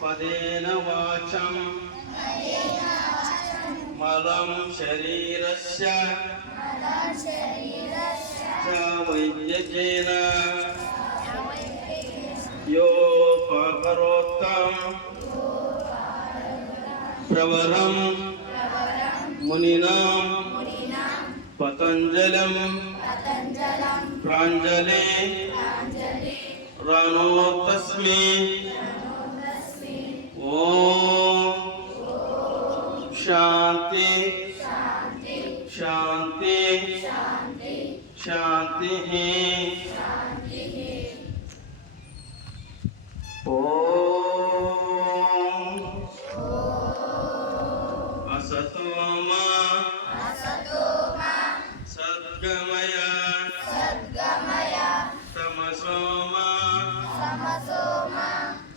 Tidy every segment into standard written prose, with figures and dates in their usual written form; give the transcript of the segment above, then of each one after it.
पदेन वाचं मलं शरीरस्य च वैद्यकेन योपकरोत्तं प्रवरं मुनिनां पतञ्जलिं प्राञ्जले रणोतस्मै ओम शांति शांति शांति ओम असतो मा सद्गमय तमसो मा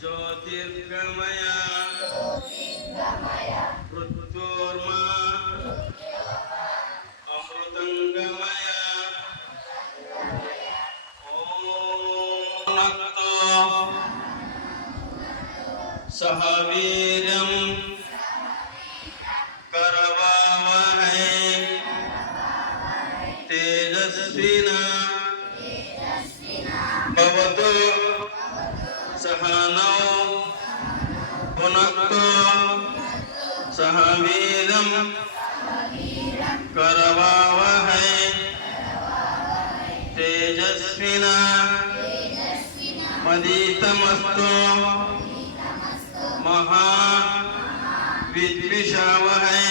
ज्योतिर्गमय मृत्योर्मा अमृतंगमय ओम नक्तो सह वीर्यं करवावहै तेजस्विना भवतु सहनौ भुनक्तु सह वीर्यं करवावहै तेजस्विना मदीतमस्तु महा विद्विषावहै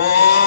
ओम